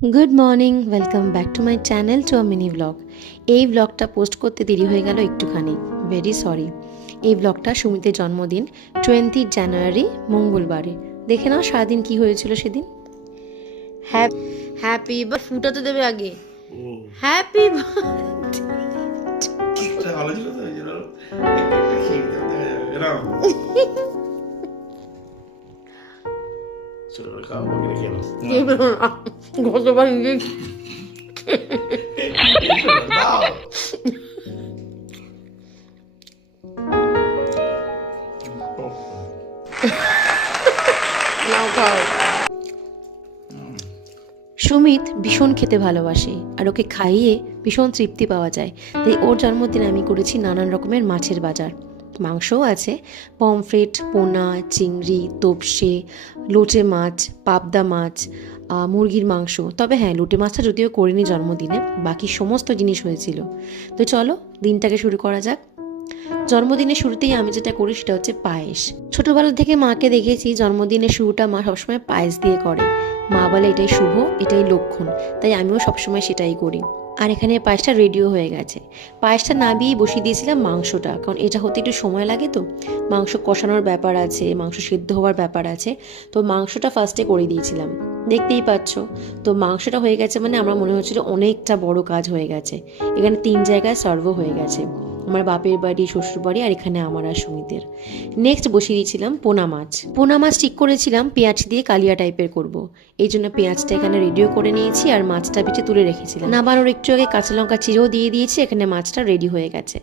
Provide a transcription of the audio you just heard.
Good morning, welcome back to my channel to a mini blog. এই ব্লগটা post করতে দেরি হয়ে গেল একটুখানি, ভেরি সরি। এই ব্লগটা সুমিতের জন্মদিন 20 জানুয়ারি মঙ্গলবারে। দেখে নাও সারাদিন কি হয়েছিল সেদিন। হ্যাপি বা ফুটাতে দেবে আগে। হ্যাপি কেকটা ভালো ছিল তো, ওই জন্য কেকটা খেয়ে নিতাম, দেখা যাবে না। ছোট করে খাওয়া বাকি রেখে গতবার দাও। সুমিত ভীষণ খেতে ভালোবাসে আর ওকে খাইয়ে ভীষণ তৃপ্তি পাওয়া যায়। তাই ওর জন্মদিনে আমি করেছি নানান রকমের মাছের বাজার। মাংসও আছে, পমফ্রেট, পোনা, চিংড়ি, তোপসে, লোটে মাছ, পাবদা মাছ, মুরগির মাংস। তবে হ্যাঁ, লোটে মাছটা যদিও করিনি জন্মদিনে, বাকি সমস্ত জিনিস হয়েছিল। তো চলো দিনটাকে শুরু করা যাক। জন্মদিনের শুরুতেই আমি যেটা করি সেটা হচ্ছে পায়েস। ছোটবেলা থেকে মাকে দেখেছি জন্মদিনের শুরুটা মা সবসময় পায়েস দিয়ে করে। মা বলে এটাই শুভ, এটাই লক্ষণ, তাই আমিও সবসময় সেটাই করি। আর এখানে পায়েসটা রেডিও হয়ে গেছে। পায়েসটা নামিয়ে বসিয়ে দিয়েছিলাম মাংসটা, কারণ এটা হতে একটু সময় লাগে তো। মাংস কষানোর ব্যাপার আছে, মাংস সেদ্ধ হওয়ার ব্যাপার আছে। তো মাংসটা ফার্স্টে করে দিয়েছিলাম, দেখতেই পাচ্ছ। তো মাংসটা হয়ে গেছে মানে আমার মনে হচ্ছিল অনেকটা বড় কাজ হয়ে গেছে। এখানে 3 জায়গায় সার্ভও হয়ে গেছে, আমার বাপের বাড়ি, শ্বশুর বাড়ি, আর এখানে আমার আর সুমিতের। নেক্সট বসিয়ে দিয়েছিলাম পোনা মাছ। পোনা মাছ ঠিক করেছিলাম পেঁয়াজ দিয়ে কালিয়া টাইপের করব। এই জন্য পেঁয়াজটা এখানে রেডিও করে নিয়েছি আর মাছটা পিঠে তুলে রেখেছিলাম। আবার ওর একটু আগে কাঁচা লঙ্কা চিরেও দিয়ে দিয়েছি, এখানে মাছটা রেডি হয়ে গেছে।